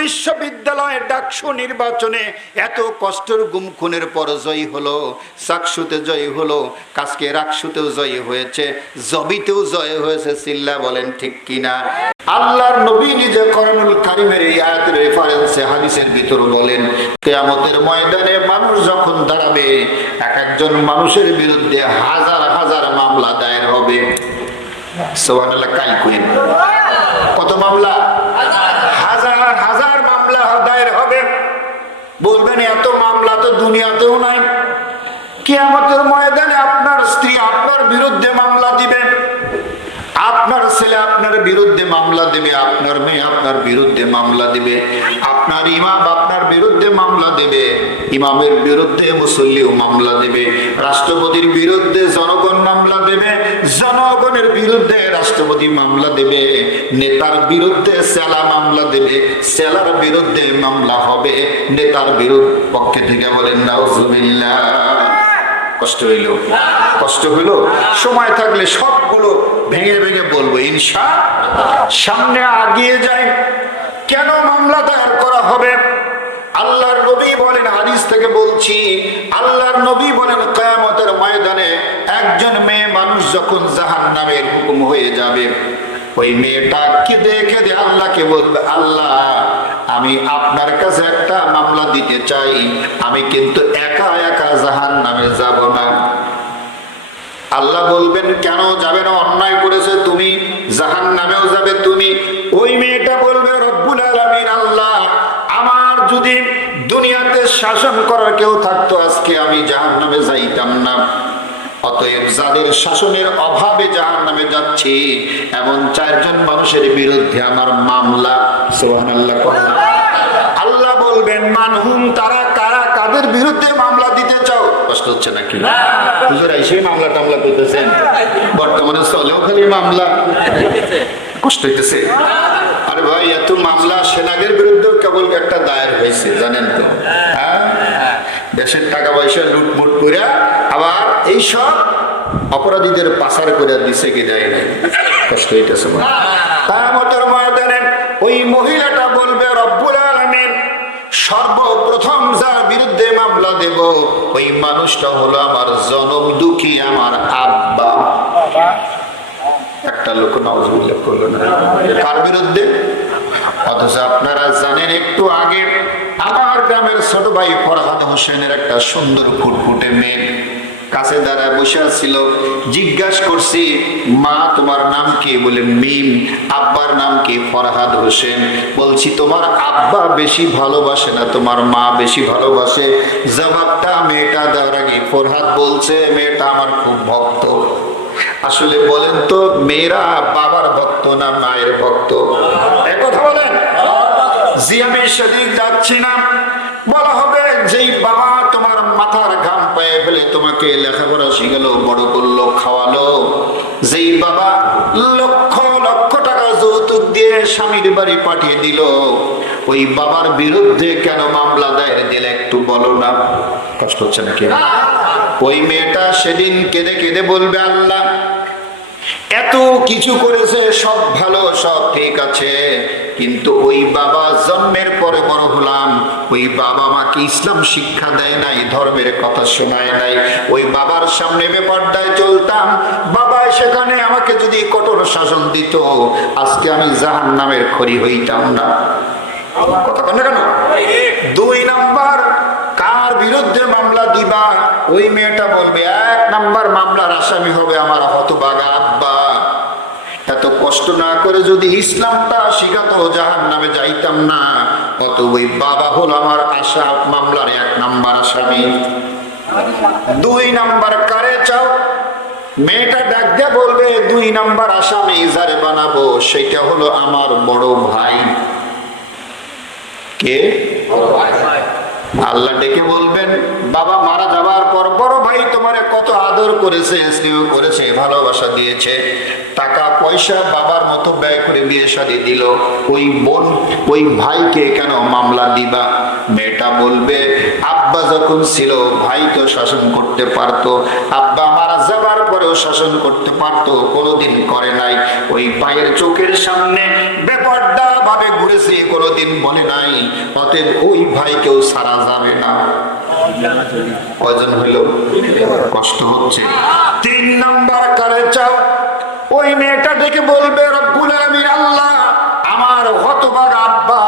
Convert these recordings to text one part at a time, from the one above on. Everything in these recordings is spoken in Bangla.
বিশ্ববিদ্যালয়ের ডাকসু নির্বাচনে এত কষ্টের গুম খুনের পর জয়ী হলো, চাকসুতে জয়ী হলো, কাজকে রাকসুতেও জয়ী হয়েছে, জবিতেও জয়ী হয়েছে। চিল্লা বলেন ঠিক কিনা? আল্লাহর নবী নিজে কোরআনুল কারীমের এই আয়াতের রেফারেন্সে হাদিসের ভিতর বলেন, কিয়ামতের ময়দানে মানুষ যখন দাঁড়াবে, এক একজন মানুষের বিরুদ্ধে হাজার হাজার মামলা দায়ের হবে। সুবহানাল্লাহ। কাই কইন কত মামলা? হাজার হাজার মামলা দায়ের হবে। বলবেন এত মামলা তো দুনিয়াতেও নাই। কিয়ামতের ময়দানে আপনার স্ত্রী আপনার বিরুদ্ধে মামলা দিবে, আপনার ছেলে আপনার বিরুদ্ধে মামলা দেবে, আপনার মেয়ে আপনার বিরুদ্ধে মামলা দিবে, আপনার ইমাম আপনার বিরুদ্ধে মামলা দেবে, ইমামের বিরুদ্ধে মুসল্লিও মামলা দেবে, রাষ্ট্রপতির বিরুদ্ধে জনগণ মামলা দেবে, জনগণের বিরুদ্ধে রাষ্ট্রপতি মামলা দেবে, নেতার বিরুদ্ধে সেলা মামলা দেবে, সেলার বিরুদ্ধে মামলা হবে নেতার বিরুদ্ধে পক্ষে থেকে। বলেন নাউজুবিল্লাহ। কষ্ট হইল? কষ্ট হইল? সময় থাকলে সবগুলো ভেঙে ভেঙে বলবো ইনশাআল্লাহ। সামনে আগিয়ে যাই। কেন মামলা দায়ের করা হবে? আল্লাহর নবী বলেন, হাদিস থেকে বলছি, আল্লাহর নবী বলেন কিয়ামতের ময়দানে একজন মেয়ে মানুষ যখন জাহান্নামের হুকুম হয়ে যাবে, ওই মেয়েটা কেঁদে কেঁদে আল্লাহকে বলবে, আল্লাহ আমি আপনার কাছে একটা মামলা দিতে চাই, আমি কিন্তু একা একা জাহান্নামে যাব না। আল্লাহ বলবেন, কেন যাবে না? অন্যায় করেছে তুমি, জাহান্নামেও যাবে তুমি। ওই মেয়েটা বলবে, রব্বুল আলামিন আল্লাহ, আমার যদি দুনিয়াতে শাসন করার কেউ থাকতো আজকে আমি জাহান্নামে যাইতাম না। অতএব যাদের শাসনের অভাবে জাহান্নামে যাচ্ছি এমন চারজন মানুষের বিরুদ্ধে আমার মামলা। সুবহানাল্লাহ। আল্লাহ বলবেন, মানহুম, তারা কারা, কাদের বিরুদ্ধে মামলা দিতে চাও? কষ্ট হচ্ছে নাকি? হুজুর এসেই মামলা টামলা করতেছেন, বর্তমানে চলেও খালি মামলা। কষ্ট হইতেছে? আরে ভাই, এত মামলা সেনাদের বিরুদ্ধেও কেবল একটা দায়ের হয়েছে, জানেন তো? হ্যাঁ, দেশের টাকা পয়সা লুটমুট করে আবার এইসব অপরাধীদের পাচার করে দিছে কি দেয় নাই? কষ্ট হইতেছে? কিয়ামতের ময়দানে ওই মহিলাটা বলবে, রব্বুল আলামিন সর্বপ্রথম যার বিরুদ্ধে মামলা দেব ওই মানুষটা হলো আমার জনম দুঃখী, আমার আব্বা। একটা লোক নাউজুবিল্লাহ করলো না। কার বিরুদ্ধে? অথচ আপনারা জানেন, একটু আগে আমার গ্রামের ছোট ভাই ফরহাদ হোসেনের একটা সুন্দর ফুটফুটে মেয়ে কাছে দাঁড়ায় বসে ছিল। জিজ্ঞাসা করছি, মা তোমার নাম কি? বলে মিম। আব্বার নাম কি? ফরহাদ হোসেন। বলছি, তোমার আব্বা বেশি ভালোবাসে না তোমার মা বেশি ভালোবাসে? জবাবটা মেয়েটা দেওয়ার আগে ফরহাদ বলছে, মেয়েটা আমার খুব ভক্ত। আসলে বলেন তো, মেয়েরা বাবার ভক্ত না মায়ের ভক্ত? একথা বলেন। জি, আমি সেদিক যাচ্ছি না। বলা হবে, যেই বাবা তোমার মাথার ঘাম পায়ে ফেলে তোমাকে লেখাপড়া শিখালো, বড় করলো, খাওয়ালো, যেই বাবা লক্ষ লক্ষ টাকা যৌতুক দিয়ে স্বামীর বাড়ি পাঠিয়ে দিল, ওই বাবার বিরুদ্ধে কেন মামলা দায়ের দিলে একটু বলো না? কষ্ট হচ্ছে নাকি? ওই মেয়েটা সেদিন কেঁদে কেঁদে বলবে, আল্লাহ এত কিছু করেছে, সব ভালো, সব ঠিক আছে, কিন্তু ওই বাবা জন্মের পরে বড় হলাম, ওই বাবা আমাকে ইসলাম শিক্ষা দেয় নাই, ধর্মের কথা শোনায় নাই। ওই বাবার সামনে বেপরদায় চলতাম, বাবা সেখানে আমাকে যদি কঠোর শাসন দিত, আজকে আমি জাহান্নামের খড়ি হইতাম না। কথা বল না কেন? 2 নাম্বার, কার বিরুদ্ধে মামলা দিবা? ওই মেয়েটা বলবে, 1 নাম্বার মামলার আসামি হবে আমার হতভাগা আব্বা। এত কষ্ট না করে যদি ইসলামটা শিখাতো, জাহান্নামে যাইতাম না। অত ওই বাবা হলো আমার আশা মামলার 1 নাম্বার আসামি। 2 নাম্বার কারে চাও? মেয়েটা ডাক দিয়ে বলবে, 2 নাম্বার আসামি যারে বানাবো সেটা হলো আমার বড় ভাই। কে? আল্লাহ ডেকে বলবেন, বাবা মারা যাবার পর বড় ভাই তোমারে কত আদর করেছে, স্নেহ করেছে, ভালোবাসা দিয়েছে, টাকা পয়সা বাবার মতো ব্যয় করে বিয়ে শাদী দিল, ওই বোন ওই ভাইকে কেন মামলা দিবা? মেয়েটা বলবে আব্বা যখন ছিল ভাই তো শাসন করতে পারতো, আব্বা মারা যাবার পরেও শাসন করতে পারতো, কোনোদিন করে নাই। ওই ভাইয়ের চোখের সামনে বেপরদা ভাবে ঘুরেছে, কোনোদিন বলে নাই। অতএব ওই ভাইকেও ছাড়া যাবে না। কয়জন হইল? কষ্ট হচ্ছে। 3 নাম্বার কারে চাও? ওই মেয়েটা ডেকে বলবে রব্বুল আলামিন, আল্লাহ আমার হতভাগা আব্বা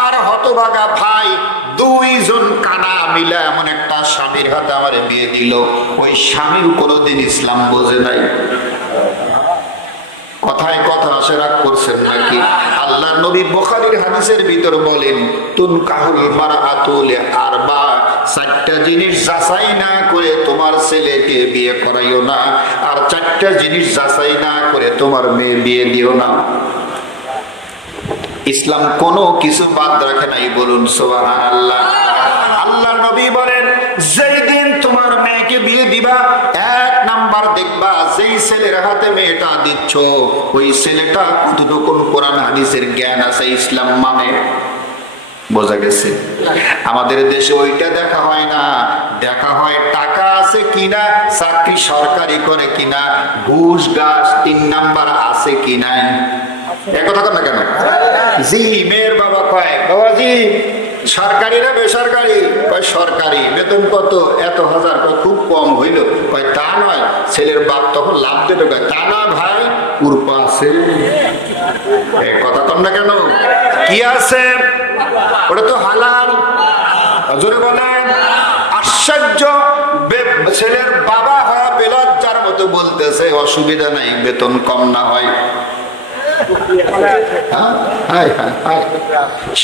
আর হতভাগা ভাই দুইজন কানা মিলে এমন একটা স্বামীর হাতে আমার বিয়ে দিল, ওই স্বামীর কোনোদিন ইসলাম বোঝে নাই। কথায় কথা আসে, রাগ করছেন নাকি? আল্লাহ নবী বুখারীর হাদিসের ভিতর বলেন, তুনকাহুল মারআতু লিআরবা, 4টা জিনিস যাচাই না করে তোমার ছেলেকে বিয়ে করাইও না, আর 4টা জিনিস যাচাই না করে তোমার মেয়ে বিয়ে দিও না। ইসলাম কোনো কিছু বাদ রাখে নাই, বলুন সুবহানাল্লাহ। আল্লাহ নবী বলেন, যেই দিন তোমার মেয়েকে বিয়ে দিবা, 1 নাম্বার দেখবা যেই ছেলের হাতে মেয়েটা দিচ্ছ ওই ছেলেটা কতটুকু কোরআন হাদিসের জ্ঞান আছে, ইসলাম মানে। বোঝা গেছে? আমাদের দেশে ওইটা দেখা হয় না, দেখা হয় টাকা আছে কিনা, চাকরি সরকারি করে কিনা, ঘুষ ঘাস 3 নাম্বার আছে কিনা। এক কথা কর না কেন? জি, মেয়ের বাবা কয়, বাবাজি সরকারি না বেসরকারি? কয় সরকারি। বেতন কত? এত হাজার। কয় খুব কম হইল। কয় তা নয়। ছেলের বাপ তখন লাভ দেবে, কয় তা না ভাই, কুরপা আছে। কথা কর না কেন? কি আছে? ওটা তো হালাল। জোরে বলেন। আশ্চর্য, ছেলের বাবা হয় বেলজ্জার মতো বলতেছে অসুবিধা নাই, বেতন কম না হয়।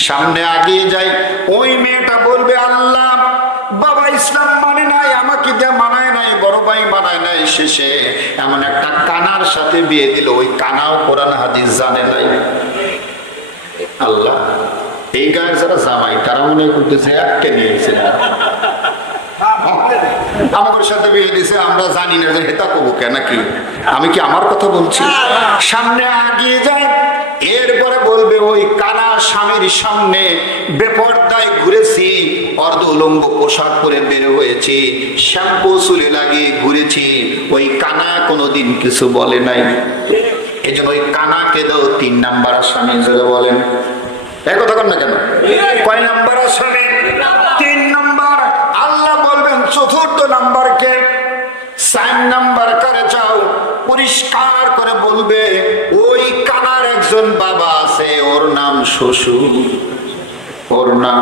সামনে আগিয়ে যাই, ওই মেয়েটা বলবে আল্লাহ বাবা ইসলাম মানে নাই, আমাকে দিয়ে মানায় নাই, বড় ভাই মানায় নাই, শেষে এমন একটা কানার সাথে বিয়ে দিল, ওই কানাও কোরআন হাদিস জানে নাই। আল্লাহ, এই গায়ের যারা জামাই তারা মনে করতেছে একে নিয়েছে না, আমার সাথে বিয়ে দিছে, আমরা জানি না যে হেতা কবু কে নাকি। আমি কি আমার কথা বলছি? সামনে আগিয়ে যায়, এরপরে বলবে ওই কানা স্বামীর সামনে বেপরদায় ঘুরেছি, অর্ধ উলঙ্গ পোশাক পরে বের হয়েছি, শ্যাম্পু চুলে লাগিয়ে ঘুরেছি, ওই কানা কোনোদিন কিছু বলে নাই। এই জন্য ওই কানাকে দাও 3 নাম্বার স্বামী। যদি বলেন এক কথা কর না কেন? কয় নাম্বার স্বামী? 3 নাম্বার। আল্লাহ বলবেন 4র্থ নাম্বারকে। 4 নাম্বার কারে চাও? পরিষ্কার করে বলবে ওই কানার একজন বাবা আছে, ওর নাম শ্বশুর। ওর নাম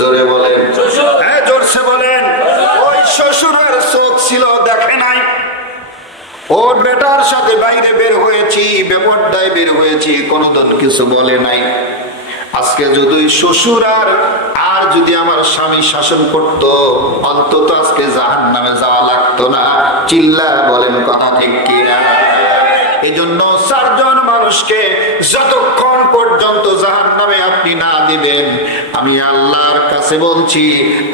জোরে বলেন, হ্যাঁ জোরসে বলেন। ওই শ্বশুরের চোখ ছিল, দেখে নাই। ওর বেটার সাথে বাইরে বের হয়েছি, বেপরদায় বের হয়েছি, কোনোদিন কিছু বলে নাই। আজকে যদি শ্বশুর আর যদি আমার স্বামী শাসন করত, অন্তত আজকে জাহান্নামে যাওয়া লাগতো না। চিল্লা বলেন কথা ঠিক কিনা? এই জন্য 4 জন মানুষকে যতক্ষণ পর্যন্ত জাহান্নামে আপনি না দিবেন, আমি আল্লাহর কাছে বলছি,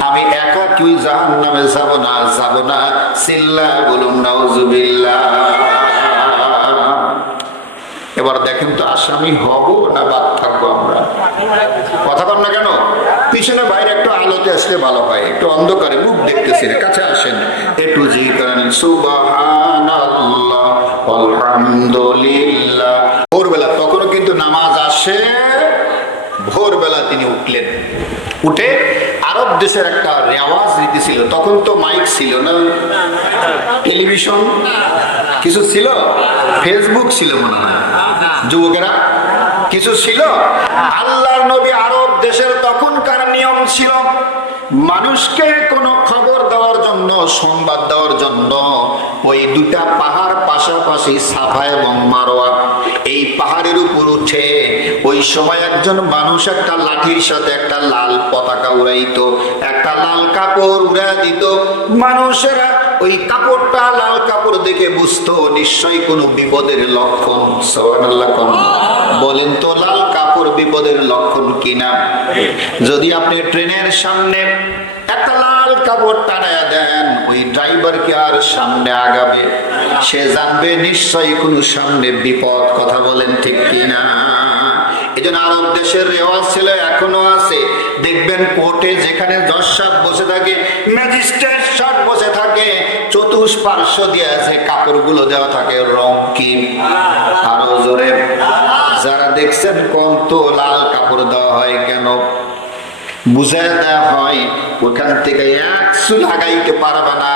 আমি একা কি জাহান্নামে যাব না, যাব না। চিল্লা বলুন নাউজুবিল্লাহ। এবার দেখেন তো আসামি হব না বাদ থাকবো আমরা? কথা বল না কেন? পিছনে বাইরে একটু আলোতে আসলে ভালো হয়, একটু অন্ধকারে মুখ দেখতেছি, কাছে আসেন একটু জি করেন সুবহানাল্লাহ আলহামদুলিল্লাহ। ভোরবেলা তখনও কিন্তু নামাজ আসে। ভোরবেলা তিনি উঠলেন, উঠে আরব দেশের একটা রেওয়াজ রীতি ছিল, তখন তো মাইক ছিল না, টেলিভিশন কিছু ছিল, ফেসবুক ছিল মনে হয়, যুবকেরা কিছু ছিল। আল্লাহর নবী আরব দেশের তখনকার নিয়ম ছিল, মানুষকে কোনো খবর দেওয়ার জন্য, সংবাদ দেওয়ার জন্য ওই 2টা পাহাড় পাশাপাশি, সাফা এবং মারওয়া, এই পাহাড়ের উপর উঠে ওই সময় একজন মানুষ একটা লাঠির সাথে একটা লাল পতাকা উড়াইতো, একটা লাল কাপড় উড়া দিত। মানুষেরা ওই কাপড়টা, লাল কাপড় দেখে বুঝতো নিশ্চয়ই কোনো বিপদের লক্ষণ। সুবহানাল্লাহ। বলেন তো লাল কাপড় বিপদের লক্ষণ কিনা? যদি আপনি ট্রেনের সামনে একটা লাল কাপড় টানায়া দেন, ওই ড্রাইভারকে আর সামনে আগাবে, সে জানবে নিশ্চয়ই কোনো সামনে বিপদ। কথা বলেন ঠিক কিনা? এজন্য আরব দেশের রেওয়াজ ছিল, এখনো আছে। দেখবেন কোর্টে যেখানে জজ সাহেব বসে থাকে, ম্যাজিস্ট্রেট সাহেব বসে থাকে, চতুষ্পার্শ্ব দিয়ে আছে কাপড়গুলো দেওয়া থাকে রঙিন। আরো জোরে, যারা দেখছেন কোন তো লাল কাপড় দেওয়া হয় কেন? বুঝায় দেওয়া হয় ওখান থেকে এক চুল আগাইতে পারবে না।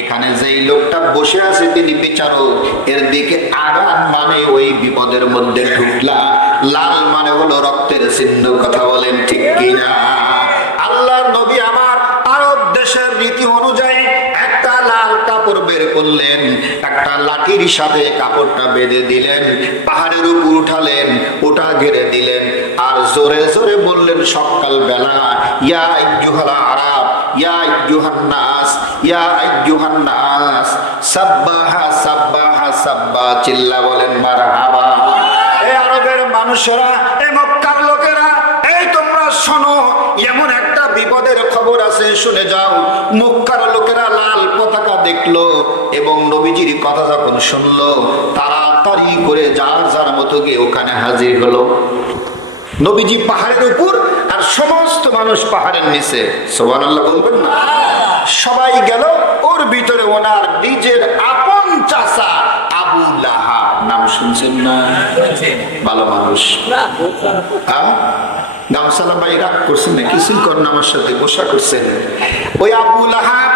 এখানে যেই লোকটা বসে আছে তিনি বিচারক, এর দিকে আগান মানে ওই বিপদের মধ্যে ঢুকলা। লাল মানে হলো রক্তের চিহ্ন। কথা বলেন ঠিক কিনা? আল্লাহর নবী আমার আরব দেশের রীতি অনুযায়ী একটা লাল কাপড় বের করলেন, একটা লাঠির সাথে কাপড়টা বেঁধে দিলেন, পাহাড়ের উপর উঠালেন, ওটা ঘিরে দিলেন, আর জোরে জোরে বললেন সকাল বেলা, ইয়া আইয়ুহাল আরাব, ইয়া আইয়ুহান নাস, ইয়া আইয়ুহান নাস, সাব্বাহা সাব্বাহা সাব্বাহ। চিল্লা বলেন মারহাবা। এই আরবের মানুষেরা, এই মক্কার লোকেরা, এই তোমরা শোনো, এমন একটা বিপদের খবর আছে, শুনে যাও। মক্কার লোকেরা লাল পতাকা দেখলো এবং নবীজির কথা যখন শুনলো, তাড়াতাড়ি করে যার যার মতো গিয়ে ওখানে হাজির হলো। নবীজি পাহাড়ের উপর আর সমস্ত মানুষ পাহাড়ের নিচে। সুবহানাল্লাহ বলবেন না? সবাই গেল। ওর ভিতরে ওনার নিজের আপন চাচা আবু লাহাব, নাম শুনছেন না? ভালো মানুষ। গামসালা ভাই রাগ করছেন না? কিছুই করেন, আমার সাথে গোসা করছেন। ওই আবু লাহাব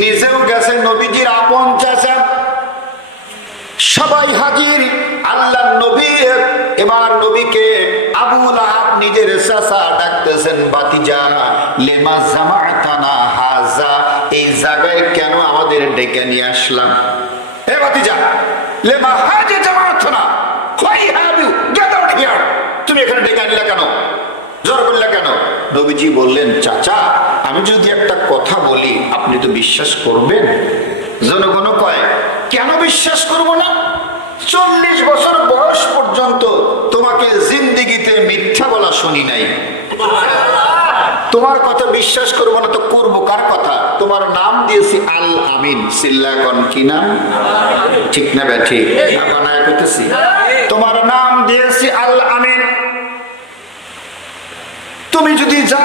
নিজেও গেছে, নবীজির আপন চাচা। সবাই হাজির। আল্লাহ নবী এবার নবীকে আবু লাহাব নিজের চাচা ডাকতেছেন, বাতিজা লেমা জামাতানা হাজা, এই জায়গায় কেন আমাদের ডেকে নিয়ে আসলাম? হে বাতিজা, লেমা হাজা জামাতানা, why have you gathered here? তুমি এখানে ডেকে আনলে কেন? জোর করলে কেন? নবীজি বললেন, চাচা আমি যদি একটা কথা বলি আপনি তো বিশ্বাস করবেন? জনগণ কয়, কেন বিশ্বাস করব না? 40 বছর বয়স পর্যন্ত তোমাকে জিন্দেগিতে মিথ্যা বলা শুনি নাই। তোমার কথা বিশ্বাস করবো না তো করবো কার কথা? তোমার নাম দিয়েছি আল আমিন। সিল্লাকন কি নাম? ঠিক না ব্যাঠি? বানায় করতেছি। তোমার নাম দিয়েছি আল আমিন। তুমি যদি যা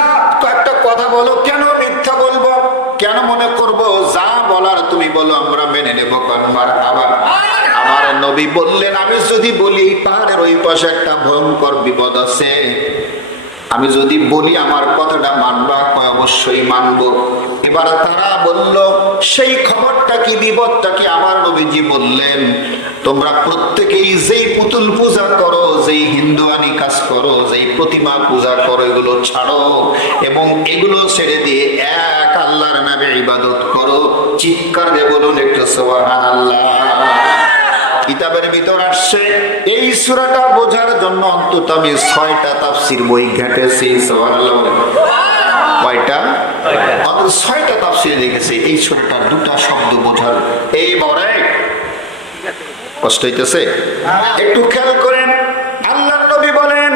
একটা কথা বলো, কেন মিথ্যা বলবো? কেন মনে করব? যা বলার তুমি বলো, আমরা মেনে নেব। আবার আমার নবী বললেন, আমি যদি বলি পাহাড়ের ওই পাশে একটা ভয়ঙ্কর বিপদ আছে, আমি যদি বলি আমার কথাটা মানবা? অবশ্যই মানব। এবার তারা বলল, সেই খবরটা কি, বিপদটা কি? আমার নবীজি বললেন, তোমরা প্রত্যেকেই যেই পুতুল পূজা করো, যেই হিন্দুয়ানি কাজ করো, যেই প্রতিমা পূজা করো, এগুলো ছাড়ো এবং এগুলো ছেড়ে দিয়ে এক আল্লাহর নামে ইবাদত করো। চিৎকার দিয়ে বলুন একটু সুবহানাল্লাহ। কিতাবের ভিতর আসছে, এই সূরাটা বোঝার জন্য অন্তত আমি 6টা তাফসীর বই ঘেটেছি। সুবহানাল্লাহ। কয়টা? 6টা তাফসীর দেখেছি এই সূরাটার 2টা শব্দ বোঝার। এই বড় কষ্ট হইতেছে? একটু খেয়াল করেন। আল্লাহর নবী বলেন,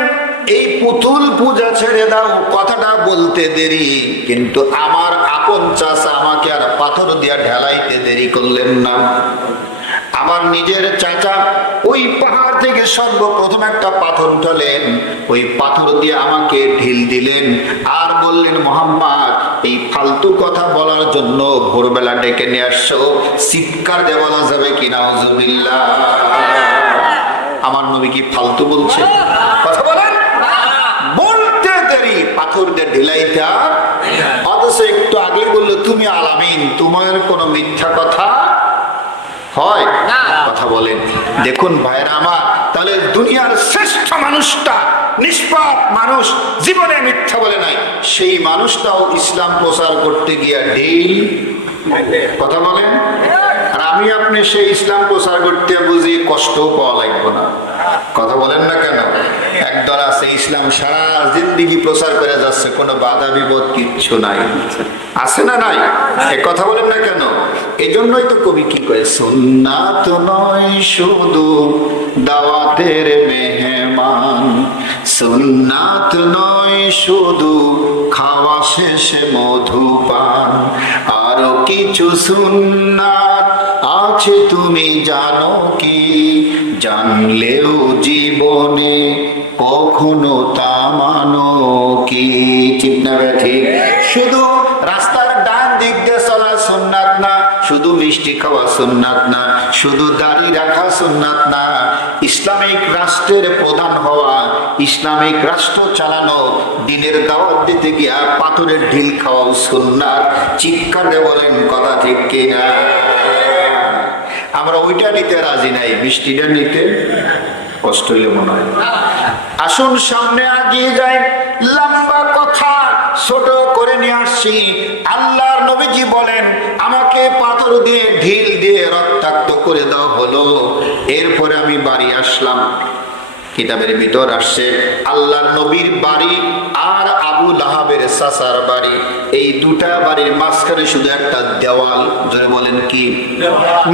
এই পুতুল পূজা ছেড়ে দাও। কথাটা বলতে দেরি, কিন্তু আমার আপন চাচা আমাকে আর পাথর দিয়া ঢালাইতে দেরি করলেন না। আমার নিজের চাচা ওই পাহাড় থেকে সর্বপ্রথম একটা পাথর উঠালেন, ওই পাথর দিয়ে আমাকে ঢিল দিলেন আর বললেন, মুহাম্মদ এই ফালতু কথা বলার জন্য ভোরবেলা ডেকে নিয়ে আসছো। চিৎকার দিয়ে বলা যাবে কি নাউজুবিল্লাহ? আমার নবী কি ফালতু বলছে? কথা বলেন। বলতে দেরি, পাথর দিয়ে ঢিলাইতে, অথচ একটু আগে বললো তুমি আল আমিন, তোমার কোনো মিথ্যা কথা হয়? কথা বলেন। দেখুন ভাইরা আমার, তাহলে দুনিয়ার শ্রেষ্ঠ মানুষটা, নিষ্পাপ মানুষ, জীবনে মিথ্যা বলে নাই, সেই মানুষটাও ইসলাম প্রচার করতে গিয়া ঢিল। কথা বলেন। আর আমি আপনি সেই ইসলাম প্রচার করতে বুঝি কষ্টও পাওয়া লাগবে না। কথা বলেন না কেন? একদল আছে ইসলাম সারা জিন্দেগি প্রচার করে যাচ্ছে, কোনো বাধা বিপদ কিচ্ছু নাই। আছে না নাই? কথা বলেন না কেন? এই জন্যই তো কবি কি করে, সুন্নাত নয় শুধু দাওয়াতের মেহমান, সুন্নাত নয় শুধু খাওয়া শেষে মধুপান, আরো কিছু সুন্নাত আছে তুমি জানো কি? জানলেও জীবনে কখনো কখনো তামানো কি, ঠিক না ঠিক? শুধু রাস্তার ডান দিক দিয়ে চলা সুন্নাত না, শুধু মিষ্টি খাওয়া সুন্নাত না, শুধু দাড়ি রাখা সুন্নাত না, ইসলামিক রাষ্ট্রের প্রধান হওয়া, ইসলামিক রাষ্ট্র চালানো, দিনের দাওয়াত দিতে গিয়া পাথরের ঢিল খাওয়াও সুন্নাত। চিৎকার দিয়ে বলেন কথা ঠিক কিনা? আমরা ওইটা নিতে রাজি নাই, বৃষ্টিটা নিতে কষ্ট হইলে মনে হয়। আসুন সামনে আগিয়ে যাই। লম্বা কথা ছোট করে নিয়ে আসছি। আল্লাহর নবীজি বলেন, আমাকে পাথর দিয়ে ঢিল দিয়ে রক্তাক্ত করে দেওয়া হলো। এরপরে আমি বাড়ি আসলাম। কিতাবের ভিতর আসছে আল্লাহর নবীর বাড়ি আর আবু লাহাবের চাচার বাড়ি, এই দুটা বাড়ির মাঝখানে শুধু একটা দেওয়াল। জোরে বলেন কি?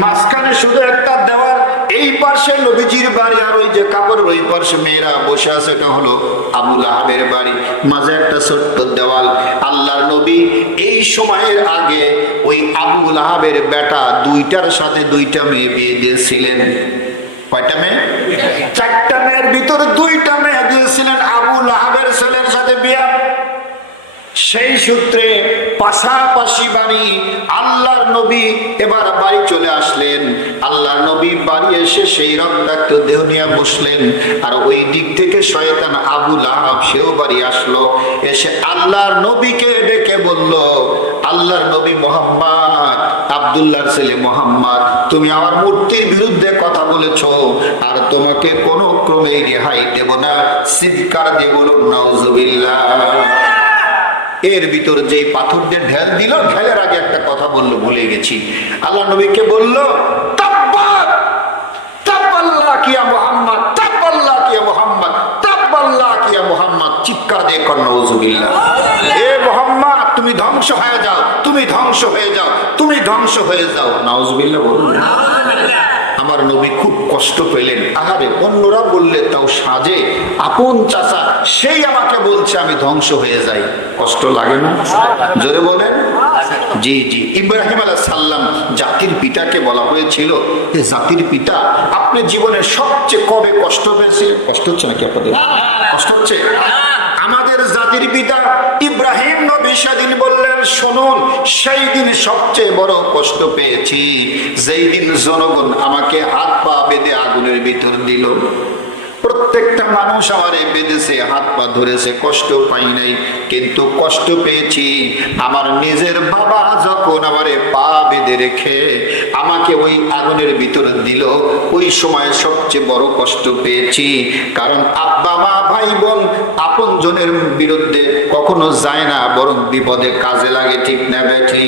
মাঝখানে শুধু একটা দেওয়াল। এই পাশে নবীজির বাড়ি, আর ওই যে কাপড়ের ওই পাশে মেয়েরা বসে আছে, এটা হলো আবু লাহাবের বাড়ি। মাঝে একটা ছোট্ট দেওয়াল। আল্লাহর নবী এই সময়ের আগে ওই আবু লাহাবের বেটা দুইটার সাথে দুইটা মেয়ে বিয়ে দিয়েছিলেন। কয়টা মেয়ে? চারটা মেয়ের ভিতরে দুইটা মেয়ে দিয়েছিলেন আবু লাহাবের ছেলের সাথে বিয়া। সেই সূত্রে পাশাপাশি বাড়ি। আল্লাহর নবী এবার বাড়ি চলে আসলেন। আল্লাহর নবী বাড়ি এসে সেই রক্তাক্ত দেহ নিয়ে বসলেন, আর ওই দিক থেকে শয়তান আবু লাহাব সেও বাড়ি আসলো। এসে আল্লাহর নবীকে ডেকে বলল, আল্লাহর নবী মোহাম্মদ, আব্দুল্লাহর ছেলে মোহাম্মদ, তুমি আমার মূর্তির বিরুদ্ধে কথা বলেছো, আর তোমাকে কোনো ক্রমে রেহাই দেব না। চিৎকার দিয়ে বলুন নাউজুবিল্লাহ। এর ভিতর যে পাথর দিয়ে ঢেল দিল, ঢেলের আগে একটা কথা বললো, ভুলে গেছি। আল্লাহ নবীকে বলল, তাব্বাত তাব্বাল্লাহ কিয়া মুহাম্মদ, তাব্বাল্লাহ কিয়া মুহাম্মদ, তাব্বাল্লাহ কিয়া মুহাম্মদ। চিৎকার দিয়ে কর নাউজুবিল্লাহ। এ মুহাম্মদ, তুমি ধ্বংস হয়ে যাও, তুমি ধ্বংস হয়ে যাও, তুমি ধ্বংস হয়ে যাও। নাউজুবিল্লাহ বলুন। আমার নবী খুব কষ্ট পেলেন। আহারে, অন্যরা বললে তাও সাজে, আপন চাচা সেই আমাকে বলছে আমি ধ্বংস হয়ে যাই, কষ্ট লাগে না? জোরে বলেন। জি জি। ইব্রাহিম আলাইহিস সালাম জাতির পিতাকে বলা হয়েছিল, যে জাতির পিতা, আপনি জীবনে সবচেয়ে কবে কষ্ট পেয়েছেন? কষ্ট হচ্ছে নাকি আপনাদের? কষ্ট হচ্ছে? আমাদের জাতির পিতা ইব্রাহিম নবী সেদিন বললেন, শুনুন, সেই দিন সবচেয়ে বড় কষ্ট পেয়েছি যেই দিন জনগণ আমাকে হাত পা বেঁধে আগুনের ভিতর দিল। প্রত্যেকটা মানুষ আমারে বেঁধেছে, হাত পা ধরেছে, কষ্ট পাই নাই, কিন্তু কষ্ট পেয়েছি আমার নিজের বাবা যখন আমারে পা বেঁধে রেখে আমাকে ওই আগুনের ভিতরে দিল, ওই সময় সবচেয়ে বড় কষ্ট পেয়েছি। কারণ আব্বা মা ভাই বোন আপন জনের বিরুদ্ধে কখনো যায় না, বরং বিপদে কাজে লাগে, ঠিক না বেঠি?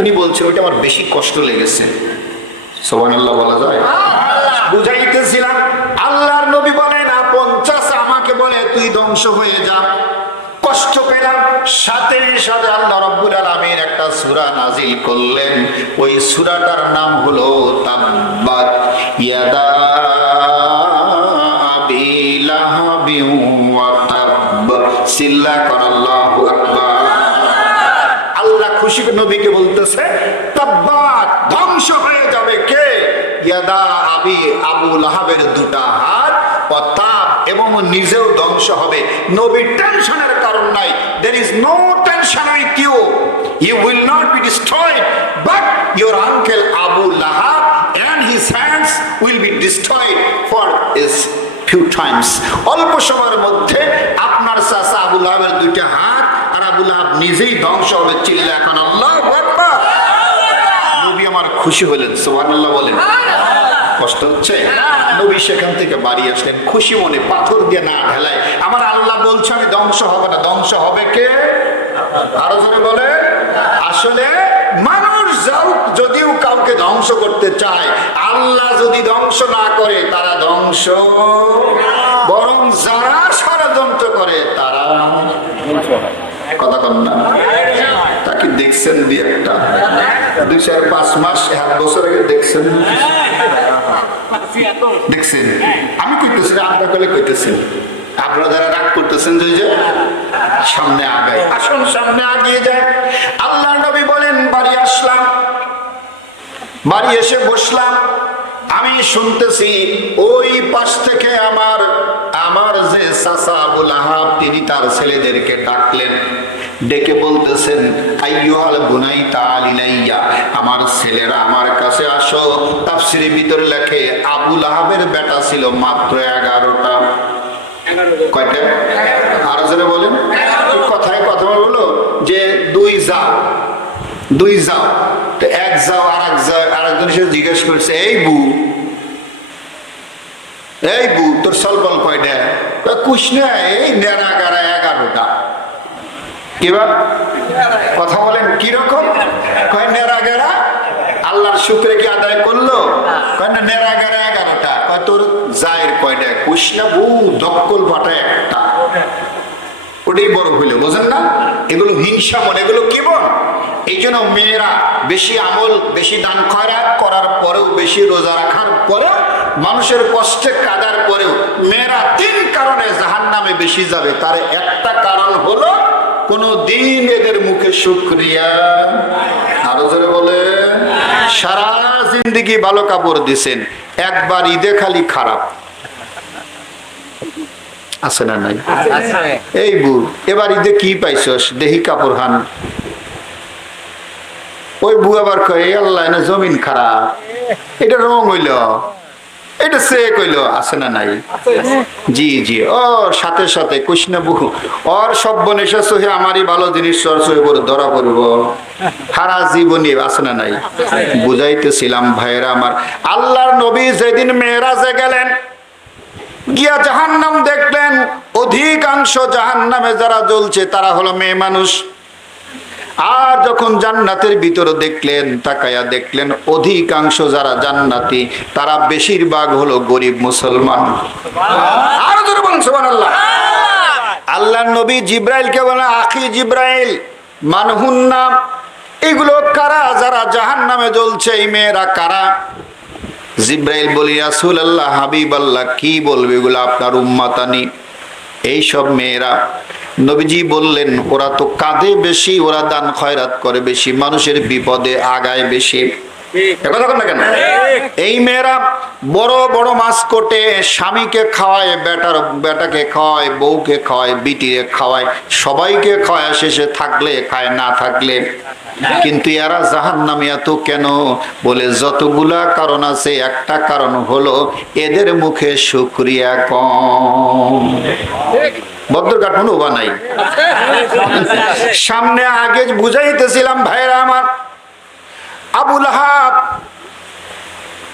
উনি বলছে ওইটা আমার বেশি কষ্ট লেগেছে। সুবহানাল্লাহ বলা যায়? বুঝাইতেছিলাম। আল্লাহর নবী বলেন, আপন চাচা আমাকে বলে তুই ধ্বংস হয়ে যা। কষ্ট পেলাম। সাথে সাথে আল্লাহ রাব্বুল আলামিন একটা সূরা নাজিল করলেন। ওই সূরাটার নাম হলো তাব্বাত ইয়াদা আবি লাহাবি ওয়া তাব। সিল্লা আল্লাহু আকবার। আল্লাহ খুশি নবীকে বলতেছে, তাব্বাত, ধ্বংস হয়ে যাবে কে? ইয়াদা আবি, আবু লাহাবের দুটা হাত, অতাব, এবং নিজেও ধ্বংস হবে। নবীর টেনশনের কারণ নাই। There is no tension with you. You will not be destroyed, but your uncle Abu Lahab and his hands will be destroyed for his few times. অল্প সময়ের মধ্যে আপনার চাচা আবু লাহাবের দুইটা হাত আর আবু লাহাব নিজেই ধ্বংস হবে। চিল্লা এখন আল্লাহু আকবার। নবী আমার খুশি হলেন। সুবহানাল্লাহ বলেন। কষ্ট হচ্ছে? নবী সেখান থেকে বাড়ি আসলেন খুশি মনে, পাথর দিয়ে না ঢেলায়। আমার আল্লাহ বলছে আমি ধ্বংস হবে না। ধ্বংস হবে কে? আরো জোরে বলে। আসলে মানুষ যদিও কাউকে ধ্বংস করতে চায়, আল্লাহ যদি ধ্বংস না করে তারা ধ্বংস, বরং যারা ষড়যন্ত্র করে তারা কথা কন না। তাকে দেখছেন দিয়ে একটা 2-5 মাস 1 বছর আগে দেখছেন, দেখছেন? আমি কইতেছি, আপনার কলে কইতেছি, আপনারা যারা রাগ করতেছেন যে সামনে আগায়, আসুন সামনে আগিয়ে যায়। আল্লাহ নবী বলেন, বাড়ি আসলাম, বাড়ি এসে বসলাম। আমি শুনতেছি ওই পাশ থেকে আমার যে চাচা আবু লাহাব তিনি তার ছেলেদেরকে ডাকলেন, ডেকে বলতেছেন, আইয়ুহাল বুনাই তাআল ইলাইয়া, আমার ছেলেরা আমার কাছে আসো। তাফসীরের ভিতরে লেখে আবু লাহাবের বেটা ছিল মাত্র 11টা। কয়টা? আরো জোরে বলেন। কথায় কথা বললো যে দুই যাও তো এক যাও আরেকজন এসে জিজ্ঞেস করছে, এই বু তোর সলবল কয়টা? কুশ না, এই নেড়া গাড়া 11টা। কিবা কথা বলেন, কিরকম? কয় নেড়া গেড়া। আল্লাহর শুকরে কি আদায় করলো? কয় না, নেড়া গেড়া 11টা। কয় তোর জায়ের কয়টা? কুশ না বু, দক্কল পাটা একটা। ওটাই বড় হইলো, বোঝেন না? এগুলো হিংসা মন, এগুলো কি বল? এই জন্য মেয়েরা বেশি আমল, বেশি দান খয়রাত করার পরেও, বেশি রোজা রাখার পরেও, মানুষের কষ্টে কাদার পরেও মেয়েরা 3 কারণে জাহান্নামে বেশি যাবে। তার একটা কারণ হলো কোনদিন এদের মুখে শুকরিয়া। আরো জোরে বলেন। সারা জিন্দেগি ভালো কাপড় দিছেন, একবার ঈদে খালি খারাপ। আছে না নাই? এই বু এবার ঈদে কি পাইছস, দেহি কাপড় হান। ওই বু আবার কয়, আল্লাহ না জমিন খারাপ, এটা রং হইল, এটা সে কইল। আছে না নাই? জি জি। ওর সাথে সাথে কৃষ্ণ বহু ওর সব বনেশা সহে আমারই ভালো জিনিস সহে ধরা পড়ব সারা জীবনী। আছে না নাই? বুঝাইতেছিলাম ভাইয়েরা আমার, আল্লাহর নবী যেদিন মেরাজে গেলেন, গিয়া জাহান্নাম দেখলেন। অধিকাংশ জাহান্নামে যারা জ্বলছে তারা হলো মেয়ে মানুষ। আর যখন জান্নাতের ভিতরে দেখলেন, তাকায়া দেখলেন অধিকাংশ যারা জান্নাতি তারা বেশিরভাগ হলো গরিব মুসলমান। আর জোরে বলেন সুবহানাল্লাহ। আল্লাহর নবী জিব্রাইলকে বলেন, আখি জিব্রাইল, মানহুন নাম, এগুলো কারা যারা জাহান্নামে জ্বলছে? এই মেয়েরা কারা? জিব্রাইল বলি, রাসূলুল্লাহ, হাবিবাল্লাহ, কি বলবে এগুলো আপনার উম্মতানি, এই সব মেয়েরা। নবীজি বললেন, ওরা তো কাঁদে বেশি, ওরা দান খয়রাত করে বেশি, মানুষের বিপদে আগায় বেশি। এই মেয়েরা বড় বড় মাছ কোটে, স্বামীকে খাওয়ায়, বেটাকে খাওয়ায়, বউকে খাওয়ায়, বিটিরে খাওয়ায়, সবাইকে খাওয়ায়, শেষে থাকলে খায়, না থাকলে। কিন্তু এরা জাহান্নামে এত কেন? বলে যতগুলা কারণ আছে, একটা কারণ হলো এদের মুখে শুকরিয়া কম। বদ্রঘাট মনে হবা নাই। সামনে আগে বুঝাইতেছিলাম ভাইরা আমার, আবু লাহাব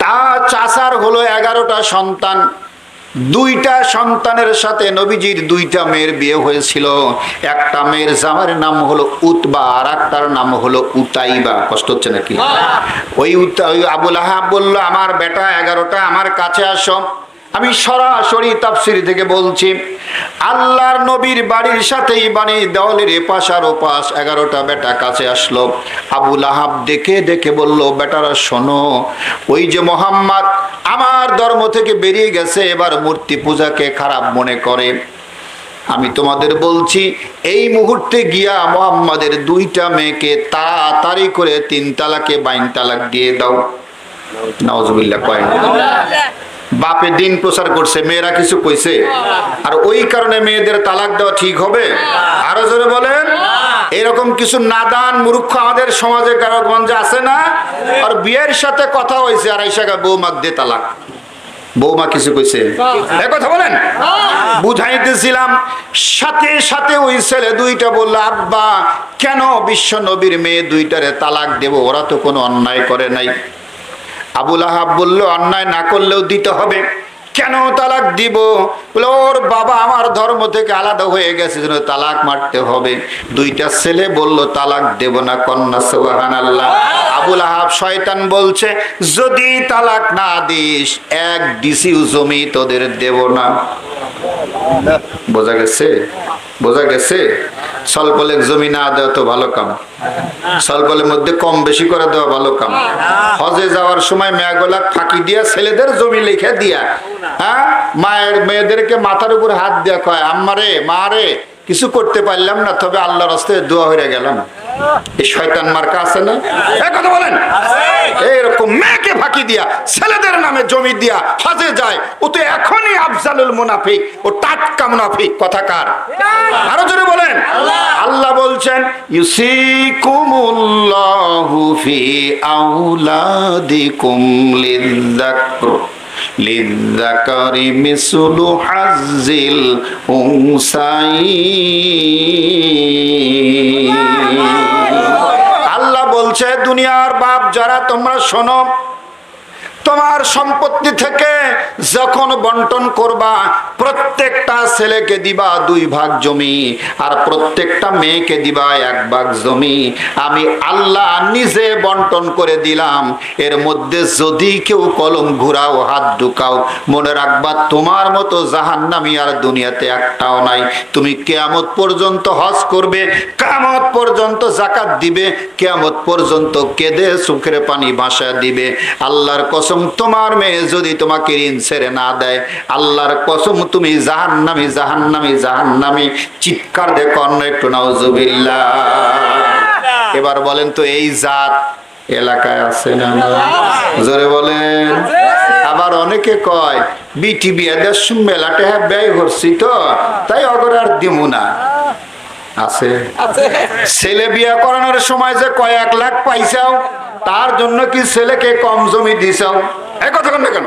তার চাচার হলো 11টা সন্তান। 2টা সন্তানের সাথে নবীজির 2টা মেয়ের বিয়ে হয়েছিল। একটা মেয়ের জামার নাম হলো উতবা, আর একটার নাম হলো উতাইবা। কষ্ট হচ্ছে নাকি? ওই আবু লাহাব বলল, আমার বেটা 11টা, আমার কাছে আসো। আমি সরাসরি তাফসীর থেকে বলছি, আল্লাহর নবীর বাড়ির সাথেই বানি দেওয়ালের এপাশ আর ওপাশ 11টা বেটা কাছে আসলো। আবু লাহাব দেখে দেখে বলল, বেটারা শোনো, ওই যে মুহাম্মদ আমার ধর্ম থেকে বেরিয়ে গেছে, এবার মূর্তি পূজাকে খারাপ মনে করে। আমি তোমাদের বলছি, এই মুহূর্তে গিয়া মুহাম্মাদের 2টা মেয়েকে তাড়াতাড়ি করে 3 তালাকে বাইন তালাক দিয়ে দাও। নাউজুবিল্লাহ। কয় বাপে দিন প্রচার করছে, মেয়েরা কিছু কইছে, আর ওই কারণে মেয়েদের তালাক দেওয়া ঠিক হবে? আরো জোরে বলেন। এরকম কিছু নাদান মূর্খ আমাদের সমাজে কারগঞ্জে আছে না? আর বিয়ের সাথে কথা হয়েছে, আর আইসা বৌমা দে তালাক। বৌমা কিছু কইছে? কথা বলেন। বুঝাইতেছিলাম, সাথে সাথে ওই ছেলে 2টা বলল, আব্বা কেন বিশ্ব নবীর মেয়ে 2টারে তালাক দেব? ওরা তো কোনো অন্যায় করে নাই। আবু লাহাব বলল, অন্যায় না করলেও দিতে হবে। কেন তালাক দিব? বলে, ওর বাবা আমার ধর্ম থেকে আলাদা হয়ে গেছে, যেন তালাক মারতে হবে। 2টা ছেলে বলল, তালাক দেব না। কন্যা সুবহানাল্লাহ। আবু লাহাব শয়তান বলছে, যদি তালাক না দিস, 1 ডিসিউ জমি তোদের দেব না। বোঝা গেছে? বোঝা গেছে? স্বল্পলের জমি না দেওয়া তো ভালো কাম, স্বল্পলের মধ্যে কম বেশি করে দেওয়া ভালো কাম। হজে যাওয়ার সময় মেয়াগোলাক ফাঁকি দিয়া ছেলেদের জমি লিখে দিয়া, হ্যাঁ, মায়ের মেয়েদেরকে মাথার উপর হাত দিয়া কয়, আম্মা রে, মা রে, কিছু করতে পারলাম না, তবে আল্লাহর রাস্তায় দোয়া হয়ে গেলাম। এই শয়তান মার্কা আছে না? এই কথা বলেন। এইরকম মেয়েকে ফাঁকি দিয়া, ছেলেদের নামে জমি দিয়া হজে যায়, ও তো এখনই আফজালুল মুনাফিক, ও টাটকা মুনাফিক। কথা কার? আরো জোরে বলেন। আল্লাহ বলছেন ইউসিকুমুল্লাহু ফি আউলাদিকুম লিযযাকারি মিসলু হাজ্জিল উনসাইয়্যিন। আল্লাহ বলছে দুনিয়ার বাপ যারা তোমরা শোনো, তোমার সম্পত্তি থেকে যখন বন্টন করবা, প্রত্যেকটা ছেলেকে দিবা 2 ভাগ জমি, আর প্রত্যেকটা মেয়েকে দিবা 1 ভাগ জমি। আমি আল্লাহ নিজে বন্টন করে দিলাম। এর মধ্যে যদি কেউ কলম ঘুরাও, হাত ঢুকাও, মনে রাখবা তোমার মতো জাহান্নামী আর দুনিয়াতে একটাও নাই। তুমি কিয়ামত পর্যন্ত হজ করবে, কিয়ামত পর্যন্ত যাকাত দিবে, কিয়ামত পর্যন্ত কেঁদে চোখের পানি ভাসায় দিবে। আল্লাহর কসম, তোমার মেয়ে যদি তোমাকে ঋণ ছেড়ে না দেয়, আল্লাহর কসম তুমি জাহান্নামী, জাহান্নামী, জাহান্নামী। চিৎকার দিয়ে কর্ণ একটু নাউজুবিল্লাহ। এবার বলেন তো, এই জাত এলাকায় আছে না? জোরে বলেন। আবার অনেকে কয় বিটি বিয়াদের মেলাটা ব্যয় করছি তো, তাই অগর আর দিমু না। আছে ছেলে বিয়া করানোর সময় যে কয়েক লাখ পাইছাও, তার জন্য কি ছেলেকে কম জমি দিছাও? এই কথা কেন?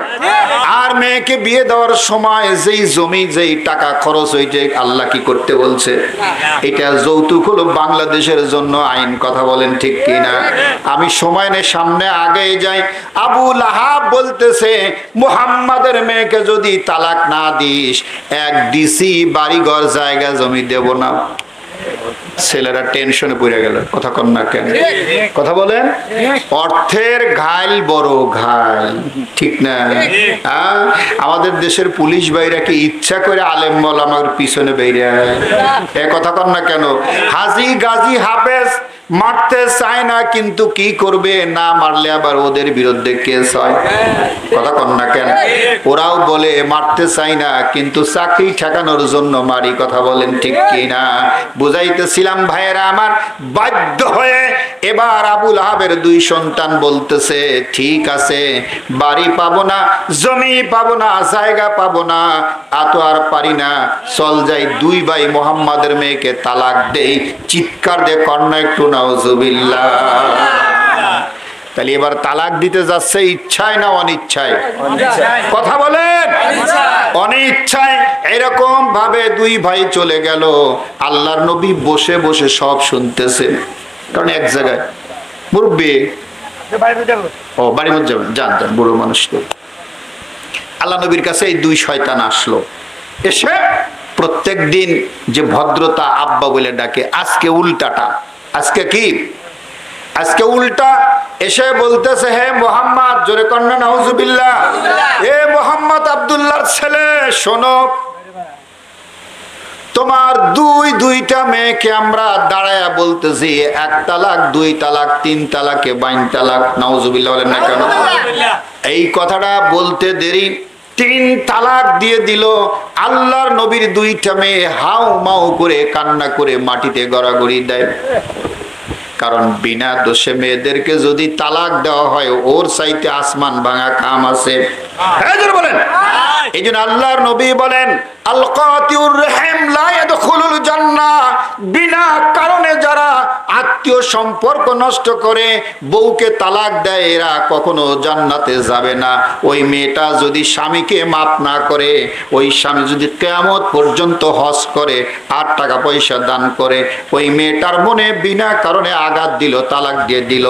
আর মেয়েকে বিয়ে দেওয়ার সময় যেই জমি, যেই টাকা খরচ হয়েছে, আল্লাহ কি করতে বলছে? এটা যৌতুক হলো বাংলাদেশের জন্য আইন। কথা বলেন ঠিক কিনা? আমি সময় নেই, সামনে আগে যাই। আবু লাহাব বলতেছে, মুহাম্মাদের মেয়েকে যদি তালাক না দিস, 1 ডিসি বাড়িঘর জায়গা জমি দেব না। ছেলেরা টেনশনে পড়ে গেল। কথা কন না কেন? কথা বলেন। অর্থের ঘাইল বড় ঘাইল, ঠিক না? আমাদের দেশের পুলিশ ভাইরা কি ইচ্ছা করে আলেম ওলামার পিছনে বেরিয়ে? এ কথা কন না কেন? হাজি গাজী হাফেজ মারতে চায় না, কিন্তু কি করবে, না মারলে আবার ওদের বিরুদ্ধে কেস হয়। কথা কন না কেন? ওরাও বলে মারতে চাই না, কিন্তু চাকরি ঠেকানোর জন্য মারি। কথা বলেন ঠিক কিনা? বুঝাইতেছিলাম ভাইয়েরা আমার, বাধ্য হয়ে এবার আবু লাহাবের 2 সন্তান বলতেছে, ঠিক আছে, বাড়ি পাবো না, জমি পাবো না, জায়গা পাবো না, আতো আর পারি না, চল যাই 2 ভাই মুহাম্মাদের মেয়েকে তালাক দেই। চিৎকার দিয়ে কন্যা একটু নাউজুবিল্লাহ। তাহলে এবার তালাক দিতে যাচ্ছে ইচ্ছায় না অনিচ্ছায়? কথা বলেন। অনিচ্ছায়। এরকম ভাবে 2 ভাই চলে গেল। আল্লাহর নবী বসে বসে সব শুনতেছে, কারণ এক জায়গায় মুরব্বী, ও বাড়ির মধ্যে যাবেন, যান যান, বুড়ো মানুষ তো। আল্লাহ নবীর কাছে এই 2 শয়তান আসলো। এসে প্রত্যেক দিন যে ভদ্রতা আব্বা বলে ডাকে, আজকে উল্টাটা। আজকে কি? আজকে উল্টা। এসে বলতেছে, হে মুহাম্মদ, জোরে কন্যা নাউজুবিল্লাহ, এ মুহাম্মদ আব্দুল্লাহর ছেলে, শোনো, তোমার 2টা মেয়েকে আমরা দাঁড়ায়া বলতেছি 1 তালাক, 2 তালাক, 3 তালাকে 22 তালাক। নাউজুবিল্লাহ বলেন না কেন? এই কথাটা বলতে দেরি 3 তালাক দিয়ে দিল। আল্লাহর নবীর 2টা মেয়ে হাউ মাউ করে কান্না করে মাটিতে গড়াগড়ি দেয়। কারণ বিনা দোষে মেয়েদেরকে যদি তালাক দেওয়া হয়, ওর চাইতে আসমান ভাঙা কাম আছে। বলেন। এই জন্য আল্লাহর নবী বলেন, আল কাতিউর রহিম লা ইয়াদখুলুল জান্নাহ। বিনা কারণে যারা আত্মীয় সম্পর্ক নষ্ট করে, বউকে তালাক দেয়, এরা কখনো জান্নাতে যাবে না। ওই মেয়েটা যদি স্বামীকে মাফ না করে, ওই স্বামী যদি কিয়ামত পর্যন্ত হজ করে আর টাকা পয়সা দান করে, ওই মেয়েটার মনে বিনা কারণে আঘাত দিল, তালাক দিয়ে দিল,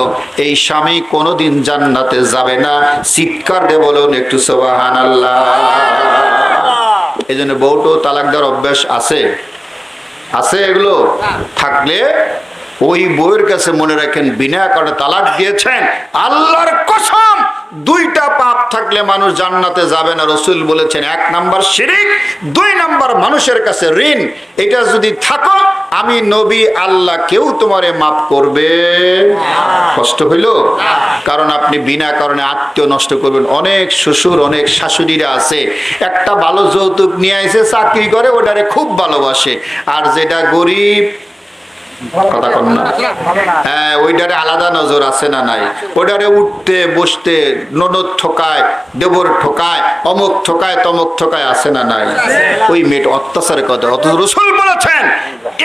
এই স্বামী কোনোদিন জান্নাতে যাবে না। চিৎকার দিয়ে বলুন একটু সুবহানাল্লাহ। এই জন্য বউটো তালাক দেওয়ার অভ্যাস আছে, আছে। এগুলো থাকলে ওই বউয়ের কাছে মনে রাখেন, বিনা কারণে তালাক দিয়েছেন, আল্লাহর কসম 2টা পাপ থাকলে মানুষ জান্নাতে যাবে না। রাসূল বলেছেন, 1 নাম্বার শিরক, 2 নাম্বার মানুষের কাছে ঋণ। এটা যদি থাকো, আমি নবী আল্লাহ কেউ তোমারে মাফ করবে? কষ্ট হইল? কারণ আপনি বিনা কারণে আত্মীয় নষ্ট করবেন। অনেক শ্বশুর অনেক শাশুড়িরা আছে, একটা ভালো যৌতুক নিয়ে আইছে, চাকরি করে, ওটারে খুব ভালোবাসে, আর যেটা গরিব, কথা কন না, হ্যাঁ, ওইটারে আলাদা নজর আছে না নাই? ওইটারে উঠতে বসতে ননদ ঠকায়, দেবর ঠকায়, অমুক ঠকায়, তমুক ঠকায়, আছে না নাই? ওই মেয়েটা অত্যাচারের কথা। অথচ রাসূল বলেছেন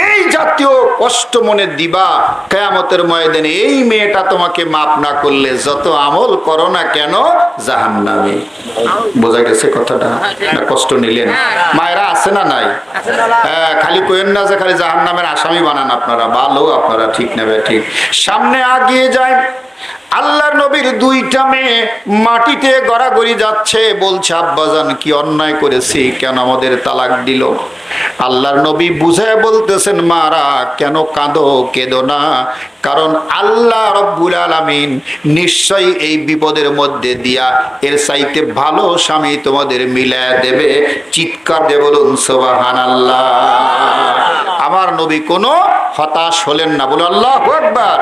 এই জাতীয় কষ্ট মনে দিবা কিয়ামতের ময়দানে, এই মেয়েটা তোমাকে মাফ না করলে যত আমল করো না কেন জাহান্নামে। বোঝা গেছে কথাটা? না কষ্ট নিলেন? মায়েরা আছে না নাই? হ্যাঁ, খালি কইেন না যে খালি জাহান্নামের আসামি বানান আপনারা, ভালো আপনারা, ঠিক নেবে ঠিক। সামনে আগিয়ে যায়, আল্লাহর নবীর দুইটা মেয়ে মাটিতে গড়াগড়ি যাচ্ছে, বলছে আব্বাজান কি অন্যায় করেছি, কেন আমাদের তালাক দিল? আল্লাহর নবী বুঝায় বলতেছেন, মারা কেন কাঁদো, কেঁদো না, কারণ আল্লাহ রব্বুল আলামিন নিশ্চয়ই এই বিপদের মধ্যে দিয়া এর চাইতে ভালো স্বামী তোমাদের মিলায়া দেবে। চিৎকার দিয়ে বলুন সুবহানাল্লাহ। আমার নবী কোনো হতাশ হলেন না, বলে আল্লাহু আকবার।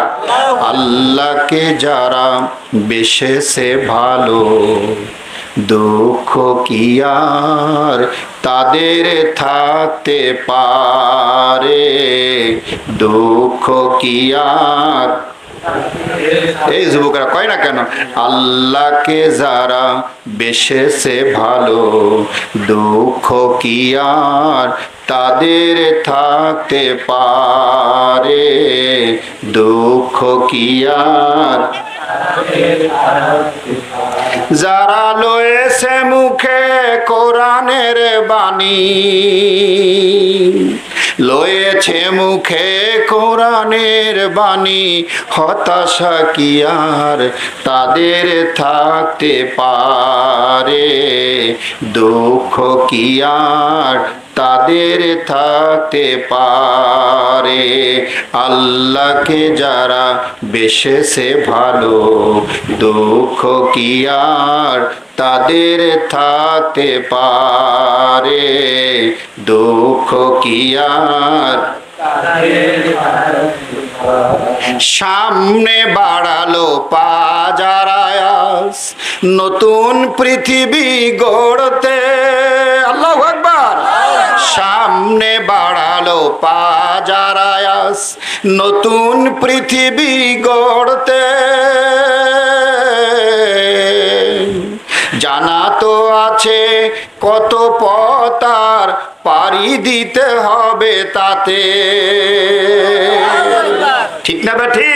আল্লাহকে যারা বেশেছে ভালো, দুঃখ কি আর তাদের থাকতে পারে, দুঃখ কি আর, এই যুবকরা কয় না কেন, আল্লাহকে যারা বেশেছে ভালো, দুঃখ কি আর তাদের থাকতে পারে, দুঃখ কি আর, যারা লয়েছে মুখে কোরআনের বাণী, লয়েছে মুখে কোরআনের বাণী, হতাশা কি আর তাদের থাকতে পারে, দুঃখ কি আর তাদের থাকতে পারে, আল্লাহকে যারা বেশেছে ভালো, দুঃখ কি আর তাদের থাকতে পারে, দুঃখ কি আর। সামনে বাড়ালো পাজারায়াস নতুন পৃথিবী গড়তে, আল্লাহু আকবার। সামনে বাড়ালো পাজারায়াস নতুন পৃথিবী গড়তে, জানা তো আছে কত পথ আর পাড়ি দিতে হবে তাতে, ঠিক না বেঠি?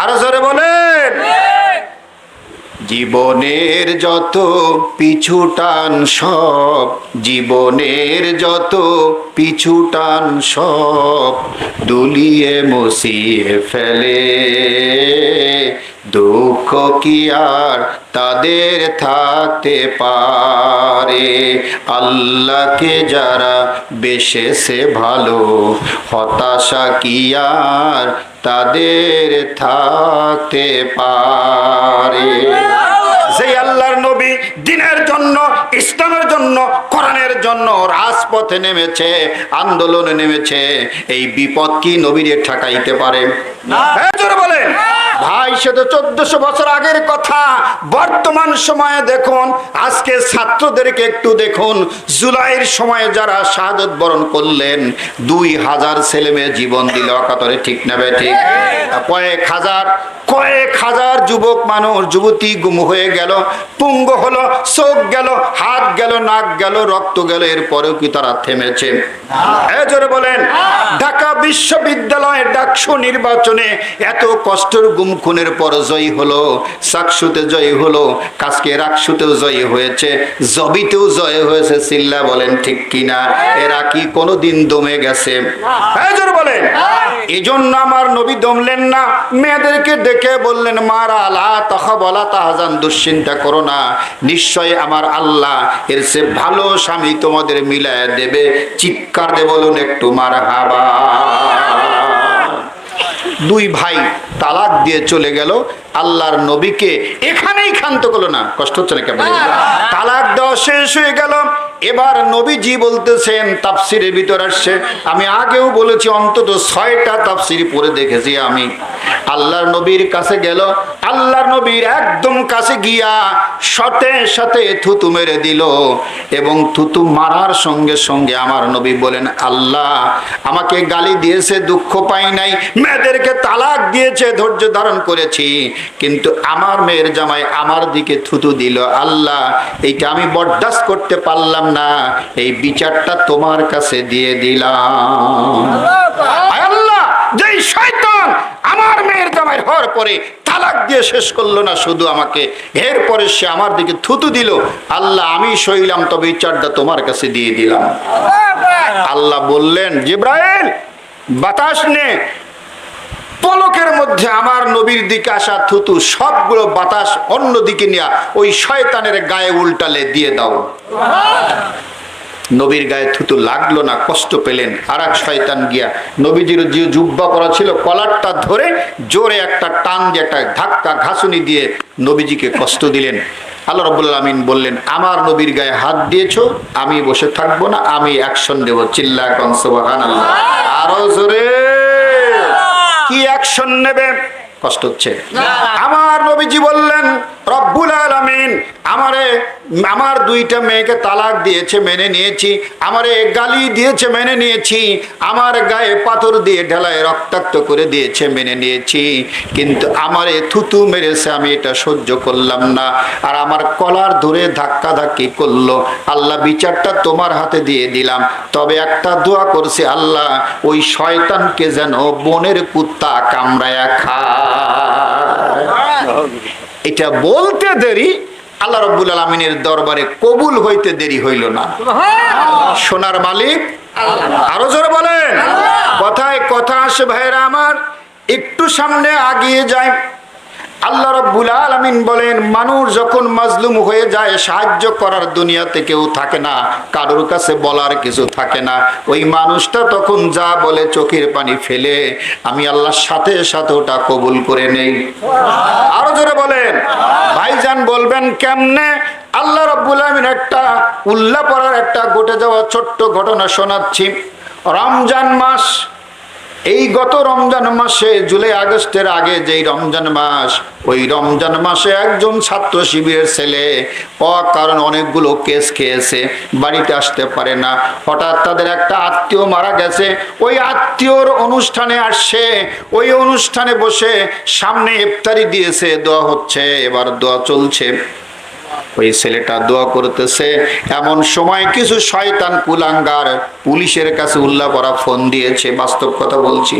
আরো জোরে বলেন। জীবনের যত পিছুটান সব, জীবনের যত পিছুটান সব দুলিয়ে মুছিয়ে ফেলে, দুঃখ কি আর তাদের থাকতে পারে, আল্লাহকে যারা বেশেছে ভালো, হতাশা কি আর তাদের থাকতে পারে। যে আল্লাহর নবী দ্বীনের জন্য, ইসলামের জন্য, কোরআনের জন্য রাজপথে নেমেছে, আন্দোলনে নেমেছে, এই বিপদ কি নবীরে ঠেকাইতে পারে? না। বলেন ভাই, সে তো 1400 বছর আগের কথা। বর্তমান সময়ে দেখুন, আজকে ছাত্রদেরকে একটু দেখুন, জুলাইয়ের সময়ে যারা শাহাদত বরণ করলেন, 2000 ছেলে মেয়ে জীবন দিল অকাতরে, ঠিক না বে ঠিক? কয়েক হাজার যুবক মানুষ, যুবতী গুম হয়ে গেল, পুঙ্গ হলো, চোখ গেল, হাত গেল, নাক গেল, রক্ত গেল, এরপরেও কি তারা থেমেছে? জোরে বলেন। ঢাকা বিশ্ববিদ্যালয়ে ডাকসু নির্বাচনে এত কষ্টের গুম খুনের পর জয়ী হলো, চাকসুতে জয়ী হলো, কাজকে রাকসুতেও জয়ী হয়েছে, জবিতেও জয় হয়েছে, চিল্লা বলেন ঠিক কিনা? এরা কি কোনোদিন দমে গেছে? জোরে বলেন। এই জন্য আমার নবী দমলেন না, মেয়েদেরকে ডেকে বললেন, মারা লা তাখাব ওয়ালা তাহজান, দুশ্চিন্তা করো না, নিশ্চয় আমার আল্লাহ এর চেয়ে ভালো স্বামী তোমাদের মিলায় দেবে। চিৎকার দিয়ে বলুন একটু মারহাবা। দুই ভাই তালাক দিয়ে চলে গেল, আল্লাহর নবীকে এখানেই ক্ষান্ত করলো না। কষ্ট হচ্ছে না কেমন? তালাক দেওয়া শেষ হয়ে গেল, এবার নবীজি বলতেছেন, তাফসিরের ভিতর আসছে, আমি আগেও বলেছি অন্তত 6টা তাফসির পড়ে দেখেছি আমি। আল্লাহর নবীর কাছে গেল, আল্লাহর নবীর একদম কাছে গিয়া সাথে সাথে থুতু মেরে দিল, এবং থুতু মারার সঙ্গে সঙ্গে আমার নবী বলেন, আল্লাহ আমাকে গালি দিয়েছে, দুঃখ পাই নাই, মেয়েদেরকে তালাক দিয়েছে, ধৈর্য ধারণ করেছি, কিন্তু আমার মেয়ের জামাই আমার দিকে থুতু দিল, আল্লাহ এইটা আমি বরদাস্ত করতে পারলাম না, এই বিচারটা তোমার কাছে দিয়ে দিলাম। আল্লাহ, যেই শয়তান আমার মেয়ের জামাই হওয়ার পরে তালাক দিয়ে শেষ করলো না শুধু আমাকে, এরপরে সে আমার দিকে থুতু দিল, আল্লাহ আমি সইলাম, তবে বিচারটা তোমার কাছে দিয়ে দিলাম। আল্লাহ বললেন, জিব্রাইল বাতাস নে, পলকের মধ্যে আমার নবীর দিকে আসা থুতু সবগুলো বাতাস অন্য দিকে নিয়ে ওই শয়তানের গায়ে উল্টালে দিয়ে দাও। নবীর গায়ে থুতু লাগলো না, কষ্ট পেলেন। আর এক শয়তান গিয়া নবীজির যে জুব্বা পরা ছিল কলারটা ধরে জোরে একটা টান দিয়ে, একটা ধাক্কা ঘাসুনি দিয়ে নবীজিকে কষ্ট দিলেন। আল্লাহ রাব্বুল আলামিন বললেন, আমার নবীর গায়ে হাত দিয়েছো, আমি বসে থাকবো না, আমি অ্যাকশন দেব। চিল্লা কোন সুবহানাল্লাহ, আরো জোরে। কি অ্যাকশন নেবে? কষ্ট হচ্ছে। আমার নবীজি বললেন, রব্বুল আলামিন আমার 2টা মেয়েকে তালাক দিয়েছে, মেনে নিয়েছি, আমারে গালি দিয়েছে, মেনে নিয়েছি, আমার গায়ে পাথর দিয়ে ঢেলায় রক্তাক্ত করে দিয়েছে, মেনে নিয়েছি, কিন্তু আমারে থুতু মেরেছে, আমি এটা সহ্য করলাম না, আর আমার কলার ধরে ধাক্কা ধাক্কি করলো, আল্লাহ বিচারটা তোমার হাতে দিয়ে দিলাম, তবে একটা দোয়া করছি, আল্লাহ ওই শয়তানকে যেন বনের কুত্তা কামড়ায়া খায়। এটা বলতে দেরি, আল্লাহ রাব্বুল আলামিনের দরবারে কবুল হইতে দেরি হইল না। সোনার মালিক আরো জোরে বলেন। কথায় কথা আসে ভাইরা আমার, একটু সামনে আগিয়ে যায়। আল্লাহ রাব্বুল আলামিন বলেন, মানুষ যখন মাজলুম হয়ে যায়, সাহায্য করার দুনিয়াতে কেউ থাকে না, কারোর কাছে বলার কিছু থাকে না, ওই মানুষটা তখন যা বলে চোখের পানি ফেলে আমি আল্লাহর সাথে সাথে ওটা কবুল করে নেই। আরো জোরে বলেন। ভাইজান বলবেন কেমনে? আল্লাহ রাব্বুল আলামিন একটা উল্লাহ পড়ার একটা ঘটে যাওয়া ছোট্ট ঘটনা শোনাচ্ছি। রমজান মাস, এই গত রমজান মাসে, জুলাই আগস্টের আগে যেই রমজান মাস, ওই রমজান মাসে একজন ছাত্র শিবিরের ছেলে অকারণ অনেকগুলো কেস খেয়েছে, বাড়িতে আসতে পারে না, হঠাৎ তাদের একটা আত্মীয় মারা গেছে, ওই আত্মীয়র অনুষ্ঠানে আসছে, ওই অনুষ্ঠানে বসে সামনে ইফতারি দিয়েছে, দোয়া হচ্ছে, এবার দোয়া চলছে, ওই ছেলেটা দোয়া করতেছে, এমন সময় কিছু শয়তান কুলাঙ্গার পুলিশের কাছে উল্লাহ পড়া ফোন দিয়েছে। বাস্তব কথা বলছি,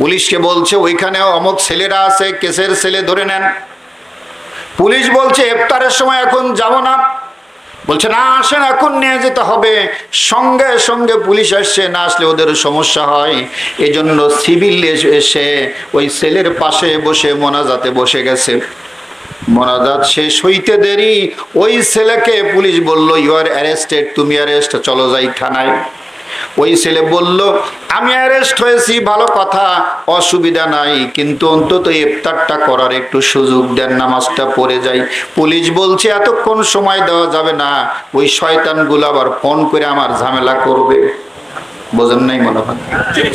পুলিশকে বলছে ওইখানে অমুক ছেলেরা আছে, কেসের ছেলে ধরে নেন। পুলিশ বলছে ইফতারের সময় এখন যাব না, বলছে না আসেন, এখন নিয়ে যেতে হবে। সঙ্গে সঙ্গে পুলিশ আসছে, না আসলে ওদের সমস্যা হয়, এজন্য সিভিল এসে ওই ছেলের পাশে বসে মোনাজাতে বসে গেছে। মোনাজাত শেষ হইতে দেরি, ওই ছেলেকে পুলিশ বলল, ইউ আর অ্যারেস্টেড, তুমি অ্যারেস্ট, চলো যাই থানায়। ওই ছেলে বলল, আমি অ্যারেস্ট হয়েছি, ভালো কথা, অসুবিধা নাই, কিন্তু অন্তত ইফতারটা করার একটু সুযোগ দেন, নামাজটা পড়ে যাই। পুলিশ বলছে এতক্ষণ সময় দেওয়া যাবে না, ওই শয়তানগুলো আবার ফোন করে আমার ঝামেলা করবে। বোঝেন নাই মনে হয়,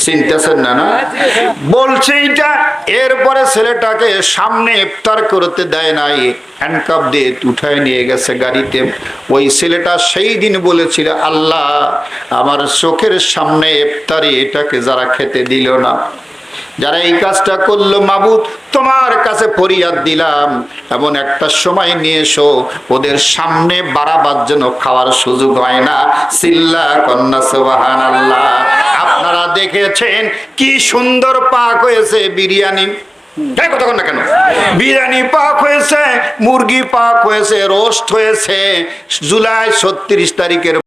চিন্তাছেন না? না বলছে এইটা। এরপরে ছেলেটাকে সামনে ইফতার করতে দেয় নাই, হ্যান্ডকাপ দিয়ে উঠায় নিয়ে গেছে গাড়িতে। ওই ছেলেটা সেই দিন বলেছিল, আল্লাহ আমার চোখের সামনে ইফতারি এটাকে যারা খেতে দিল না, যারা এই কাজটা করলো, মাবুদ তোমার কাছে ফরিয়াদ দিলাম, এমন একটা সময় নিয়ে এসো ওদের সামনে বারাবার যেন খাওয়ার সুযোগ হয় না। সিল্লা কন্যা সুবহানাল্লাহ। আপনারা দেখেছেন কি সুন্দর পাক হয়েছে বিরিয়ানি, কথা না কেন? বিরিয়ানি পাক হয়েছে, মুরগি পাক হয়েছে, রোস্ট হয়েছে। জুলাই ৩৬ তারিখের